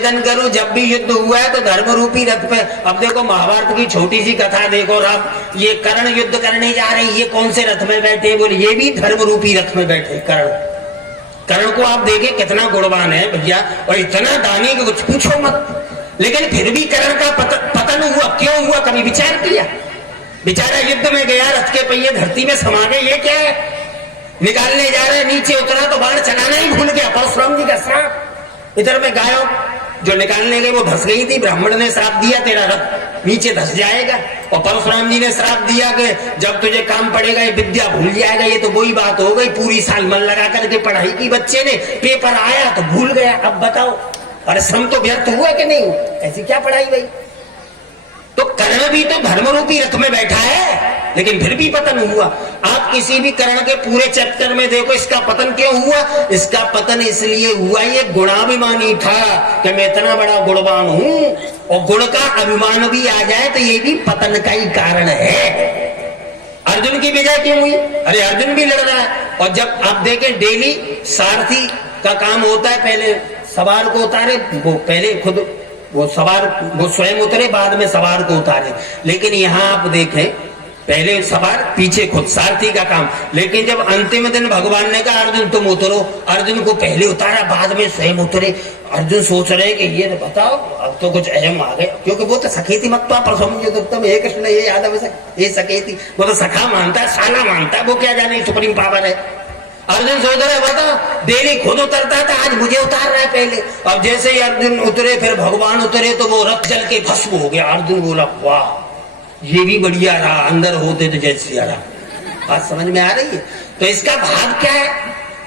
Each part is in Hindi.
निवेदन करूं, जब भी युद्ध हुआ है तो धर्म रूपी रथ पे। अब देखो महाभारत की छोटी सी कथा देखो, राम ये कर्ण युद्ध करने जा रहे हैं, ये कौन से रथ में बैठे? बोले ये भी धर्म रूपी रथ में बैठे। कर्ण को आप देखें कितना गुणवान है भैया, और इतना दानी कि कुछ पूछो मत। लेकिन फिर भी कर्ण का पतन हुआ, क्यों हुआ? कभी विचार किया? बेचारा युद्ध में गया, रथ के पहिए धरती में समा गए, ये क्या है? निकालने जा रहे, नीचे उतरा तो बाण चलाना ही भूल गया। परशुराम जी का श्राप। इधर में गायों जो निकालने गए वो धस गई थी, ब्राह्मण ने श्राप दिया तेरा रथ नीचे धस जाएगा। और परशुराम जी ने श्राप दिया कि जब तुझे काम पड़ेगा ये विद्या भूल जाएगा। ये तो वही बात हो गई, पूरी साल मन लगा करके पढ़ाई की बच्चे ने, पेपर आया तो भूल गया। अब बताओ, अरे श्रम तो व्यर्थ हुआ कि नहीं? ऐसी क्या पढ़ाई गई? तो कर्ण भी तो धर्म रूपी रथ में बैठा है, लेकिन फिर भी पतन हुआ। आप किसी भी कर्ण के पूरे चैप्टर में देखो, इसका पतन क्यों हुआ? इसका पतन इसलिए हुआ, ये गुणाभिमानी था कि मैं इतना बड़ा गुणवान हूं, और गुण का अभिमान भी आ जाए तो ये भी पतन का ही कारण है। अर्जुन की विजय क्यों हुई? अरे अर्जुन भी लड़ रहा है। और जब आप देखें डेली सारथी का काम होता है, पहले सवार को उतारे, वो पहले खुद वो स्वयं उतरे, बाद में सवार को उतारे। लेकिन यहां आप देखें, पहले सवार पीछे खुद, सारथी का काम। लेकिन जब अंतिम दिन भगवान ने कहा अर्जुन तुम उतरो, अर्जुन को पहले उतारा, बाद में स्वयं उतरे। अर्जुन सोच रहे कि ये तो बताओ, अब तो कुछ अहम आ गए, क्योंकि वो तो सखेती मत पर समझो तो तुम, हे कृष्ण ये यादव ये सखेती, वो तो सखा मानता है, साला मानता है, वो क्या जाने सुप्रीम पावर है। अर्जुन सोच रहा है बताओ, डेली खुद उतरता था, आज मुझे उतार रहा है पहले। अब जैसे ही अर्जुन उतरे, फिर भगवान उतरे, तो वो रथ जल के भस्म हो गया। अर्जुन बोला वाह ये भी बढ़िया रहा, अंदर होते तो जैसे आ रहा। बात समझ में आ रही है? तो इसका भाव क्या है?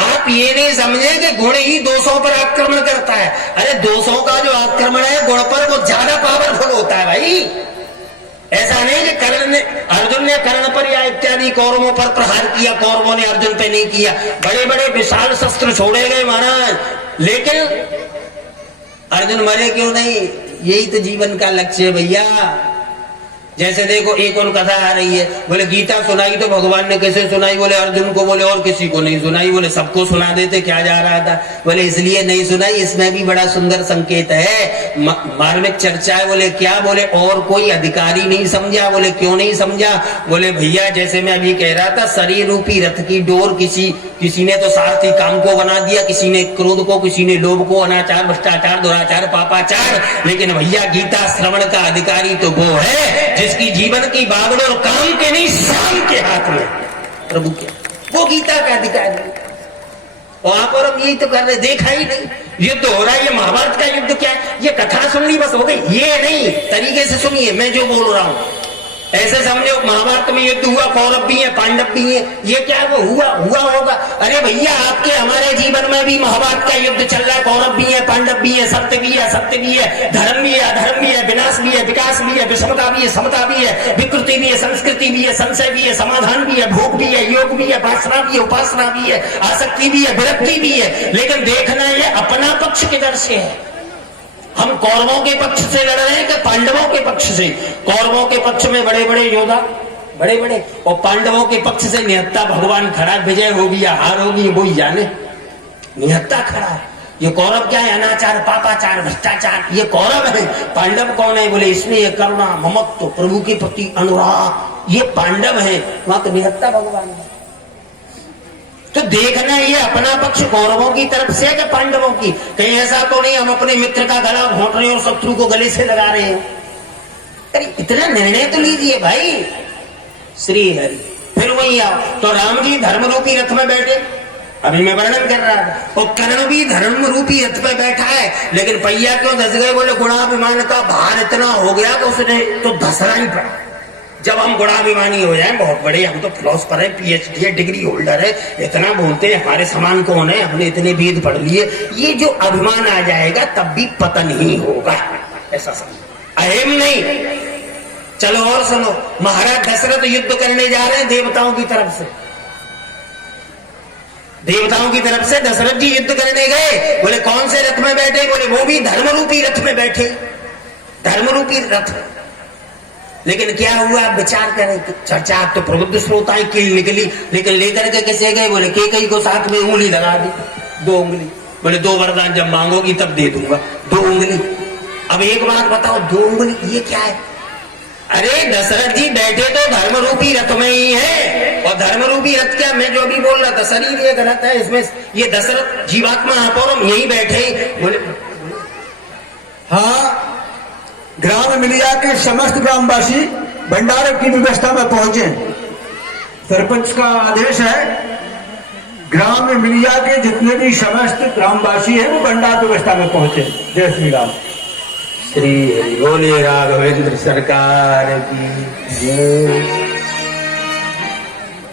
आप ये नहीं समझे कि गुण ही दोषों पर आक्रमण करता है। अरे दोषों का जो आक्रमण है गुण पर, वो ज्यादा पावरफुल होता है भाई। ऐसा नहीं कि अर्जुन ने कर्ण पर या इत्यादि कौरवों पर प्रहार किया, कौरवों ने अर्जुन पे नहीं किया। बड़े बड़े विशाल शस्त्र छोड़े गए महाराज, लेकिन अर्जुन मरे क्यों नहीं? यही तो जीवन का लक्ष्य है भैया। जैसे देखो एक और कथा आ रही है, बोले गीता सुनाई तो भगवान ने कैसे सुनाई? बोले अर्जुन को, बोले और किसी को नहीं सुनाई। बोले सबको सुना देते, क्या जा रहा था? बोले इसलिए नहीं सुनाई, इसमें भी बड़ा सुंदर संकेत है, मार्मिक चर्चा है। बोले क्या? बोले और कोई अधिकारी नहीं समझा। बोले क्यों नहीं समझा? बोले भैया जैसे मैं अभी कह रहा था, शरीर रूपी रथ की डोर किसी ने तो सारथी काम को बना दिया, किसी ने क्रोध को, किसी ने लोभ को, अनाचार, भ्रष्टाचार, दुराचार, पापाचार। लेकिन भैया गीता श्रवण का अधिकारी तो वो है जिसकी जीवन की बागडोर काम के नहीं शाम के हाथ में प्रभु के, वो गीता का अधिकारी। और आप और हम यही तो कर रहे, देखा ही नहीं युद्ध हो रहा है। ये महाभारत का युद्ध क्या है? ये कथा सुन ली बस हो गई, ये नहीं, तरीके से सुनिए मैं जो बोल रहा हूं। ऐसे समझो महाभारत में युद्ध हुआ, कौरव भी है, पांडव भी है, ये क्या वो हुआ होगा? अरे भैया आपके हमारे जीवन में भी महाभारत का युद्ध चल रहा है, कौरव भी है, पांडव भी है, सत्य भी है, असत्य भी है, धर्म भी है, अधर्म भी है, विनाश भी है, विकास भी है, विषमता भी है, समता भी है, विकृति भी है, संस्कृति भी है, संशय भी है, समाधान भी है, भोग भी है, योग भी है, वासना भी है, उपासना भी है, आसक्ति भी है, विरक्ति भी है। लेकिन देखना ये अपना पक्ष किधर से है। हम कौरवों के पक्ष से लड़ रहे हैं कि पांडवों के पक्ष से? कौरवों के पक्ष में बड़े बड़े योद्धा, बड़े बड़े, और पांडवों के पक्ष से निहत्ता भगवान खड़ा। विजय होगी या हार होगी वही जाने, निहत्ता खड़ा है। ये कौरव क्या है? अनाचार, पापाचार, भ्रष्टाचार, ये कौरव है। पांडव कौन है? बोले इसमें ये करुणा, ममत्व, प्रभु के प्रति अनुराग, ये पांडव है। वहां तो निहत्ता भगवान है। तो देखना ये अपना पक्ष कौरवों की तरफ से है कि पांडवों की? कहीं ऐसा तो नहीं हम अपने मित्र का गला घोंट रहे हैं और शत्रु को गले से लगा रहे हैं? अरे इतना निर्णय तो लीजिए भाई। श्री हरि। फिर वही आओ तो राम जी धर्म रूपी रथ में बैठे, अभी मैं वर्णन कर रहा था। और कर्ण भी धर्म रूपी रथ में बैठा है, लेकिन पहिया क्यों धस गए? बोले गुणाभिमान का भार इतना हो गया कि उसने तो धसना ही पड़ा। जब हम गुणाभिमानी हो जाएं, बहुत बड़े, हम तो फिलोसफर है, PhD है, डिग्री होल्डर है, इतना बोलते हैं, हमारे समान कौन है, हमने इतने वेद पढ़ लिए, ये जो अभिमान आ जाएगा तब भी पतन ही होगा। ऐसा समझो, अहम नहीं। चलो और सुनो, महाराज दशरथ युद्ध करने जा रहे हैं देवताओं की तरफ से। देवताओं की तरफ से दशरथ जी युद्ध करने गए। बोले कौन से रथ में बैठे? बोले वो भी धर्म रूपी रथ में बैठे, धर्म रूपी रथ। लेकिन क्या हुआ? आप विचार करें, चर्चा तो प्रबुद्ध श्रोताएं कील निकली, लेकिन लेकर के कैसे गए? बोले केकई को साथ में उंगली लगा दी, 2 उंगली। बोले 2 वरदान जब मांगोगी तब दे दूंगा। 2 उंगली। अब एक बात बताओ, 2 उंगली ये क्या है? अरे दशरथ जी बैठे तो धर्म रूपी रथ में ही है, और धर्म रूपी रथ क्या, मैं जो अभी बोल रहा था शरीर एक रथ है, इसमें ये दशरथ जीवात्मा आप और हम यही बैठे। बोले हाँ, ग्राम मिलिया के समस्त ग्रामवासी भंडारे की व्यवस्था में पहुंचे। सरपंच का आदेश है, ग्राम में मिलिया के जितने भी समस्त ग्रामवासी हैं वो भंडार व्यवस्था में पहुंचे। जय श्री राम। श्री हरि बोले राघवेंद्र सरकार की जय।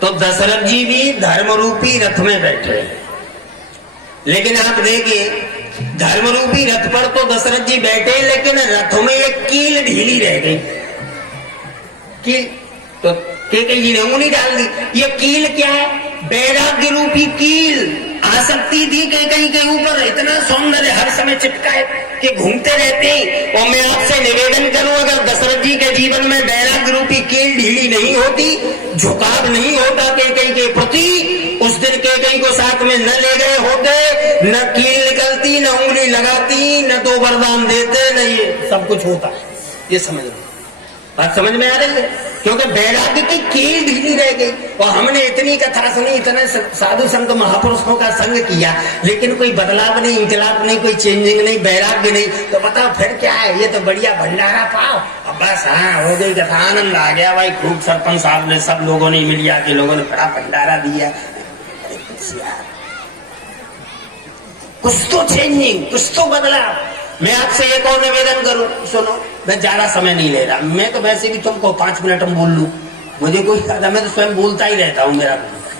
तो दशरथ जी भी धर्म रूपी रथ में बैठे, लेकिन आप देखिए धर्म रूपी रथ पर तो दशरथ जी बैठे, लेकिन रथों में एक कील ढीली रह गई। कील तो कैकेयी जी ने उंगली डाल दी। ये कील क्या है? वैराग्य रूपी कील। आसक्ति थी कैकेयी के ऊपर, इतना सौंदर्य हर समय चिपका है कि घूमते रहते हैं। और मैं आपसे निवेदन करूं, अगर दशरथ जी के जीवन में वैराग्य रूपी कील ढीली नहीं होती, झुकाव नहीं होता कैकेयी के प्रति, उस दिन कैकेयी को साथ में न ले गए होते, न कील निकलती, न उंगली लगाती, न 2 वरदान देते, न ये सब कुछ होता। ये समझ लो, बात समझ में आ रही है? क्योंकि वैराग्य की कील ढीली रह गई। और हमने इतनी कथा सुनी, इतने साधु संत महापुरुषों का संग किया, लेकिन कोई बदलाव नहीं, इंकलाब नहीं, कोई चेंजिंग नहीं, वैराग्य नहीं। तो बताओ फिर क्या है? ये तो बढ़िया भंडारा पाओ अब बस। हाँ, हो गई कथा, आनंद आ गया भाई, खूब सरपंच साहब ने, सब लोगों ने, मीडिया के लोगों ने बड़ा भंडारा दिया। कुछ तो चेंजिंग, कुछ तो बदलाव। मैं आपसे एक और निवेदन करूं, सुनो, मैं ज्यादा समय नहीं ले रहा, मैं तो वैसे भी तुमको 5 मिनट में बोल लूं, मुझे कोई फायदा, मैं तो स्वयं बोलता ही रहता हूं। मेरा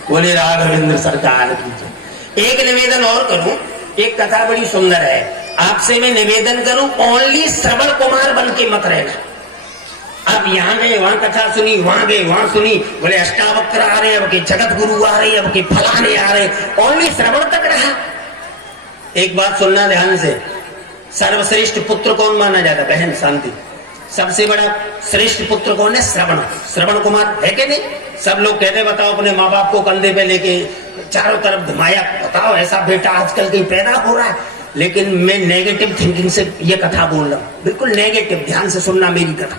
बोले राघवेंद्र सरकार की। एक निवेदन और करूं, एक कथा बड़ी सुंदर है, आपसे मैं निवेदन करूं, ओनली श्रवण कुमार बन के मत रहना। अब यहाँ गए वहां कथा सुनी, वहां गए वहां सुनी, बोले अष्टावक्र आ रहे, अब के जगत गुरु आ रहे, अब के फलाने आ रहे, ओनली श्रवण तक रहा। एक बात सुनना ध्यान से, सर्वश्रेष्ठ पुत्र कौन माना जाता? बहन शांति, सबसे बड़ा श्रेष्ठ पुत्र कौन है? श्रवण। श्रवण कुमार है कि नहीं? सब लोग कहते, बताओ अपने माँ बाप को कंधे पे लेके चारों तरफ घुमाया, बताओ ऐसा बेटा आजकल कहीं पैदा हो रहा है। लेकिन मैं नेगेटिव थिंकिंग से ये कथा बोल रहा हूं, बिल्कुल नेगेटिव, ध्यान से सुनना मेरी कथा।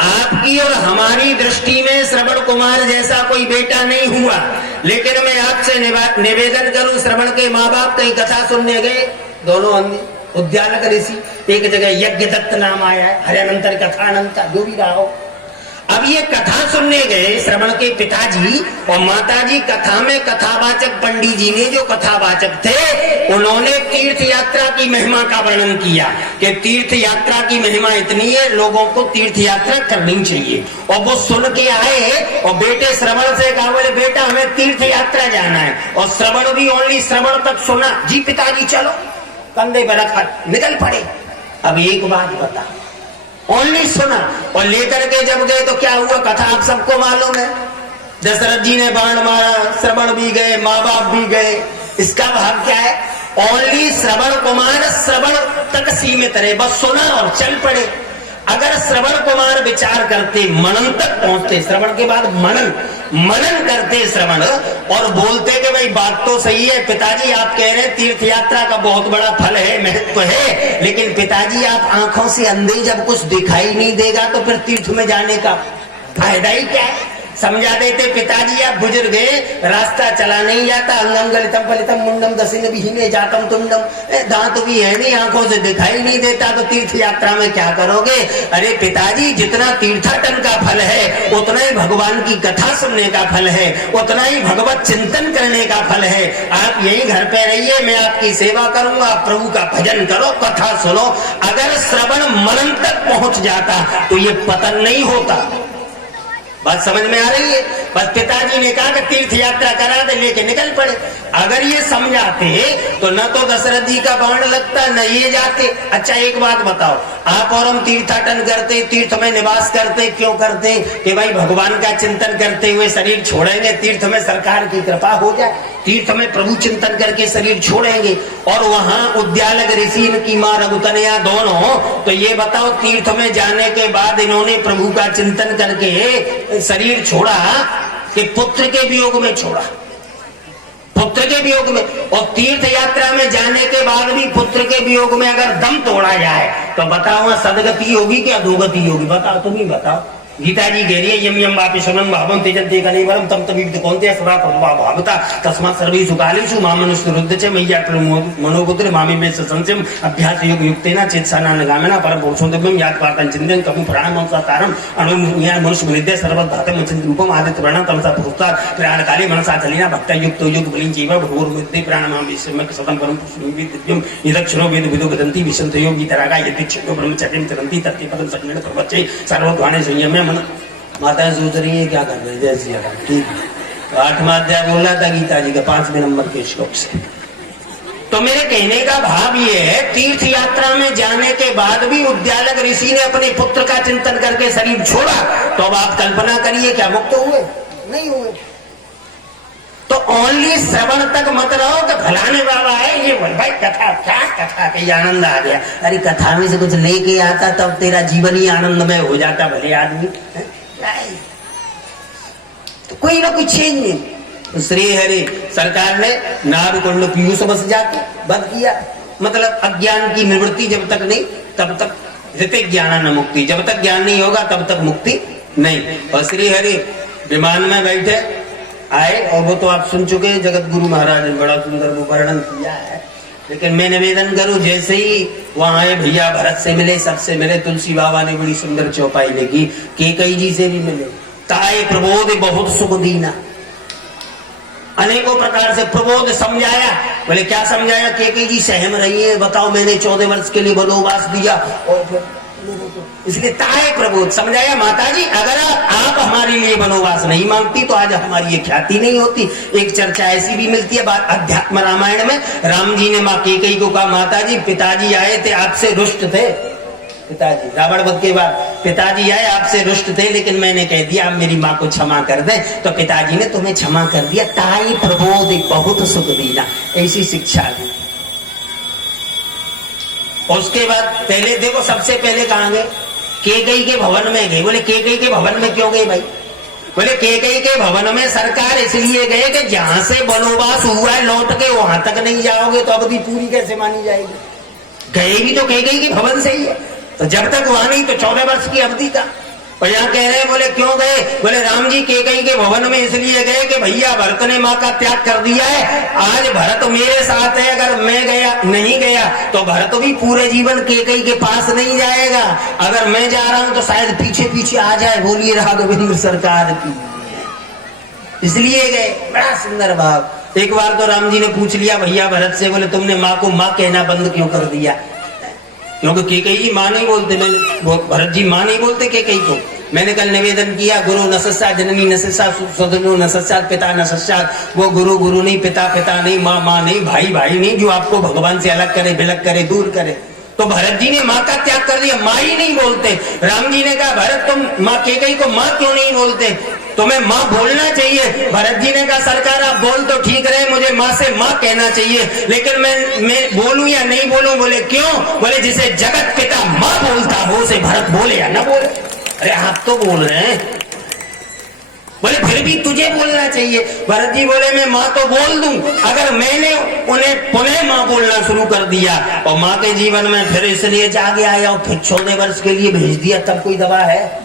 आपकी और हमारी दृष्टि में श्रवण कुमार जैसा कोई बेटा नहीं हुआ, लेकिन मैं आपसे निवेदन करूं, श्रवण के माँ बाप कहीं कथा सुनने गए, दोनों अंधी, उद्यालक ऋषि, एक जगह यज्ञ दत्त नाम आया है, हरिअनंतर कथा अनंता, जो भी रहा हो। अब ये कथा सुनने गए श्रवण के पिताजी और माताजी, कथा में कथावाचक पंडित जी ने, जो कथावाचक थे, उन्होंने तीर्थ यात्रा की महिमा का वर्णन किया कि तीर्थ यात्रा की महिमा इतनी है, लोगों को तीर्थ यात्रा करनी चाहिए। और वो सुन के आए और बेटे श्रवण से कहा, बोले बेटा हमें तीर्थ यात्रा जाना है। और श्रवण भी ओनली श्रवण तक सुना, जी पिताजी चलो, कंधे पर रखा, निकल पड़े। अब एक बात बता, ओनली सुना और लेकर के जब गए तो क्या हुआ? कथा आप सबको मालूम है, दशरथ जी ने बाण मारा, श्रवण भी गए, माँ बाप भी गए। इसका भाव क्या है? ओनली श्रवण कुमार श्रवण तक सीमित रहे, बस सुना और चल पड़े। अगर श्रवण कुमार विचार करते, मनन तक पहुंचते, श्रवण के बाद मनन करते श्रवण, और बोलते कि भाई बात तो सही है पिताजी, आप कह रहे हैं तीर्थ यात्रा का बहुत बड़ा फल है, महत्व है, लेकिन पिताजी आप आंखों से अंधे, जब कुछ दिखाई नहीं देगा तो फिर तीर्थ में जाने का फायदा ही क्या है? समझा देते, पिताजी आप बुजुर्ग गए, रास्ता चला नहीं जाता, अंगम गलितम फलितम मुंडम दसिन विहीने जातम तुंडम, दांत भी है नहीं, आंखों से दिखाई नहीं देता, तो तीर्थ यात्रा में क्या करोगे? अरे पिताजी, जितना तीर्थाटन का फल है उतना ही भगवान की कथा सुनने का फल है, उतना ही भगवत चिंतन करने का फल है। आप यही घर पे रहिए, मैं आपकी सेवा करूंगा, आप प्रभु का भजन करो, कथा सुनो। अगर श्रवण मनन तक पहुंच जाता तो ये पतन नहीं होता। बात समझ में आ रही है? बस पिताजी ने कहा कि तीर्थ यात्रा करा दे, लेके निकल पड़े। अगर ये समझाते तो न तो दशरथ जी का बाण लगता, न ये जाते। अच्छा एक बात बताओ, आप और हम तीर्थाटन करते, तीर्थ में निवास करते, क्यों करते? कि भाई भगवान का चिंतन करते हुए शरीर छोड़ेंगे, तीर्थ में सरकार की कृपा हो जाए, तीर्थ में प्रभु चिंतन करके शरीर छोड़ेंगे। और वहां उद्यालक ऋषि की मां रघुतनया दोनों, तो ये बताओ तीर्थ में जाने के बाद इन्होंने प्रभु का चिंतन करके शरीर छोड़ा कि पुत्र के वियोग में छोड़ा? पुत्र के वियोग में। और तीर्थ यात्रा में जाने के बाद भी पुत्र के वियोग में अगर दम तोड़ा जाए तो बताओ सदगति होगी क्या अधोगति होगी? बताओ, तुम ही बताओ। गीता जी कह रही है यम यम वापि शमन भावम त्यजन्ते कलेवरम तम तविद् कौन्तेय सदा तद्वा भावता तस्मात् सर्वेषु कालेषु मां मनुष्य रुद्ध च मय्या मनोबुद्धिर् मामे मे संशयम् अभ्यास योग युक्तेन चेतसानागामिना परम पुरुषं दिव्यं यात् पार्थं चिन्तयन् कविं प्राणं संसारम् अणुन्या मनुष्य विद्या सर्वधातम चिन्त रूपम आदित्य प्राणं तमसा पुरुषात् प्रयाण काले मनसा चलिना भक्त युक्तो योग बलिं चैव भूर्मुद्दे प्राणमां विश्वमक सतम परम पुरुषं दिव्यं यदक्षरो वेद विदो वदन्ति विशन्तो गीतरागा यदि छिन्नो ब्रह्मचर्यं चरन्ति तत्ते पदं सकलेन प्रवच्चे सर्वध्वाने संयम्य माता सोच रही है क्या कर रहे जैसी ठीक। तो 8वां अध्याय बोला था गीता जी का 5वें नंबर के श्लोक से। तो मेरे कहने का भाव ये है, तीर्थ यात्रा में जाने के बाद भी उद्यालक ऋषि ने अपने पुत्र का चिंतन करके शरीर छोड़ा। तो अब आप कल्पना करिए क्या मुक्त हुए? नहीं हुए। तो ओनली श्रवण तक मत रहो कि फलाने बाबा है ये भाई कथा, क्या कथा के आनंद आ गया। अरे कथा में से कुछ लेके आता तब तेरा जीवन ही आनंदमय हो जाता भले आदमी। तो कोई ना कोई चेंज नहीं। तो श्री हरि सरकार ने नाभ कुंड पीयूष बस जाके बंद किया। मतलब अज्ञान की निवृत्ति जब तक नहीं तब तक ऋते ज्ञान न मुक्ति, जब तक ज्ञान नहीं होगा तब तक मुक्ति नहीं। और श्री हरि विमान में बैठे आए और वो तो आप सुन चुके हैं, जगत गुरु महाराज ने बड़ा सुंदर वो वर्णन किया है। लेकिन मैं निवेदन करूं, जैसे ही वहां आए भैया भरत से मिले, सबसे मिले, तुलसी बाबा ने बड़ी सुंदर चौपाई लिखी, केकई जी से भी मिले। ताए प्रबोध बहुत सुख दीना, अनेकों प्रकार से प्रबोध समझाया। बोले क्या समझाया? केकई जी सहम रही है, बताओ मैंने 14 वर्ष के लिए वनवास दिया और फिर इसलिए ताए प्रबोध समझाया। माता जी अगर आप हमारे लिए वनवास नहीं मांगती तो आज हमारी ये ख्याति नहीं होती। एक चर्चा ऐसी भी मिलती है अध्यात्म रामायण में, राम जी ने माँ केकई को कहा माता जी पिताजी आए थे आपसे रुष्ट थे, पिताजी रावण वध के बाद पिताजी आए आपसे रुष्ट थे, लेकिन मैंने कह दिया आप मेरी माँ को क्षमा कर दे, तो पिताजी ने तुम्हें क्षमा कर दिया। ताई प्रबोध बहुत सुख दीना, ऐसी शिक्षा दी। उसके बाद पहले देखो, सबसे पहले कहाँ गए? केकई के भवन में गए। बोले केकई के भवन में क्यों गए भाई? बोले केकई के भवन में सरकार इसलिए गए कि जहां से वनवास हुआ है लौट के वहां तक नहीं जाओगे तो अवधि पूरी कैसे मानी जाएगी? गए भी तो केकई के भवन से ही है, तो जब तक वहां नहीं तो 14 वर्ष की अवधि का। और यहाँ कह रहे हैं, बोले क्यों गए? बोले राम जी केकई के भवन में इसलिए गए कि भैया भरत ने माँ का त्याग कर दिया है, आज भरत मेरे साथ है, अगर मैं गया नहीं गया तो भरत भी पूरे जीवन केकई के पास नहीं जाएगा, अगर मैं जा रहा हूं तो शायद पीछे पीछे आ जाए। बोलिए राघवेंद्र सरकार की, इसलिए गए। बड़ा सुंदर भाव। एक बार तो राम जी ने पूछ लिया भैया भरत से, बोले तुमने माँ को माँ कहना बंद क्यों कर दिया? क्योंकि केकई जी माँ नहीं बोलते, भरत जी माँ नहीं बोलते केकई को। मैंने कल निवेदन किया, गुरु न सस्सात, जननी न सस्सात, स्वतंत्र न सस्सात, पिता न सस्सात। वो गुरु गुरु नहीं, पिता पिता नहीं, माँ माँ नहीं, भाई भाई नहीं, जो आपको भगवान से अलग करे, विलग करे, दूर करे। तो भरत जी ने माँ का त्याग कर दिया, माँ ही नहीं बोलते। राम जी ने कहा भरत तुम माँ केकई को माँ क्यों नहीं बोलते? तुम्हें माँ बोलना चाहिए। भरत जी ने कहा सरकार आप बोल तो ठीक रहे, मुझे माँ से माँ कहना चाहिए, लेकिन मैं बोलूं या नहीं बोलूं? बोले क्यों? बोले जिसे जगत पिता माँ बोलता हो उसे भरत बोले या ना बोले। अरे आप तो बोल रहे हैं, बोले फिर भी तुझे बोलना चाहिए। भरत जी बोले मैं माँ तो बोल दूं, अगर मैंने उन्हें पुनः माँ बोलना शुरू कर दिया और माँ के जीवन में फिर इसलिए जागे आया और फिर 14 वर्ष के लिए भेज दिया, तब कोई दवा है?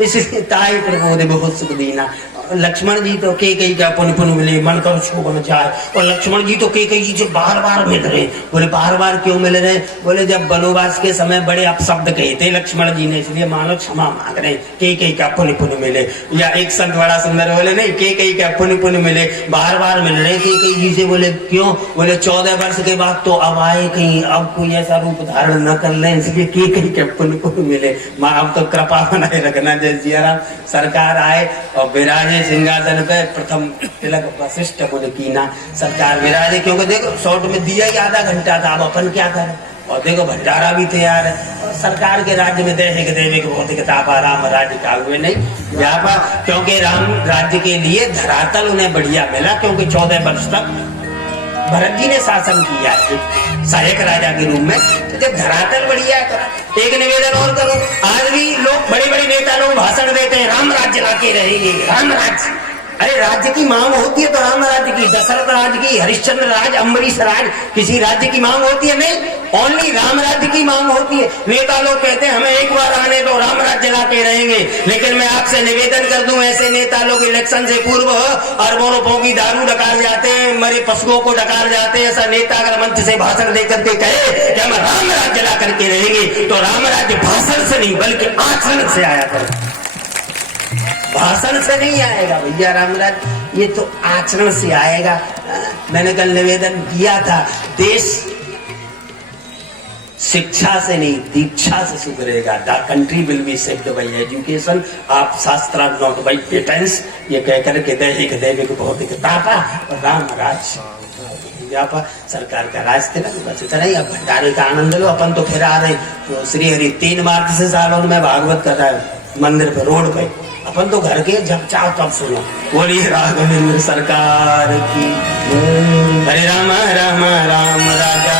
इसलिए ताई प्रबोध बहुत सुख दीना। लक्ष्मण जी तो केकई का पुन पुन मिले, मन कर शोभन जाए। और लक्ष्मण जी तो केकई जी से बार बार मिल रहे। बोले बार बार क्यों मिल रहे? बोले जब वनवास के समय बड़े अपशब्द कहे थे लक्ष्मण जी ने, इसलिए मानो क्षमा मांग रहे। केकई का पुन पुन मिले। या एक संत बड़ा सुंदर बोले नहीं, केकई का पुन पुन मिले, बार बार मिल रहे केकई जी से। बोले क्यों? बोले 14 वर्ष के बाद तो अब आए कहीं, अब कोई ऐसा रूप धारण न कर ले, इसलिए केकई के पुन पुन मिले। माँ अब तो कृपा बनाए रखना। जय सिया राम। सरकार आए और विराजे सिंहासन पे, प्रथम तिलक वशिष्ठ मुनि कीना। सरकार विराजे, क्योंकि देखो शॉर्ट में दिया ही आधा घंटा था, अब अपन क्या करें? और देखो भंडारा भी तैयार है। और सरकार के राज्य में दैहिक दैविक भौतिक तापा राम राज्य का हुए नहीं व्यापा, क्योंकि राम राज्य के लिए धरातल उन्हें बढ़िया मिला, क्योंकि 14 वर्ष तक भरत जी ने शासन किया सहायक राजा के रूप में। तो जब धरातल बढ़िया है, एक निवेदन और करो, आज भी लोग बड़े बड़े नेता लोग भाषण देते हैं राम राज्य लाके रहेंगे, राम राज्य। अरे राज्य की मांग होती है तो राम राज्य की, दशरथ राज्य की, हरिश्चंद्र राज, अम्बरीश राज, किसी राज्य की मांग होती है? नहीं, ओनली राम राज्य की मांग होती है। नेता लोग कहते हैं हमें एक बार आने दो, राम राज्य ला के रहेंगे। लेकिन मैं आपसे निवेदन कर दूं, ऐसे नेता लोग इलेक्शन से पूर्व अरबों रुपयों की दारू डकार जाते हैं, मरे पशुओं को डकार जाते हैं। ऐसा नेता अगर मंच से भाषण देकर के कहे कि हम राम राज्य ला करके रहेंगे, तो राम राज्य भाषण से नहीं बल्कि आचरण से आया करे, भाषण से नहीं आएगा भैया रामराज, ये तो आचरण से आएगा। मैंने कल निवेदन किया था, देश शिक्षा से नहीं दीक्षा से सुधरेगा। The country will be saved by education of शास्त्र नॉट बाय पेटेंस, ये कहकर के दैहिक दैविक भौतिक तापा राम राज व्यापा सरकार का राज थे नहीं। अब भंडारे का आनंद लो, अपन तो फिर आ रहे तो श्री हरि 3 मार्च से सालों में भागवत कर रहा है मंदिर पे, रोड पे, अपन तो घर के जब चाहो तब सुनो। बोलिए राघवेंद्र सरकार की। हरे राम राम राम राजा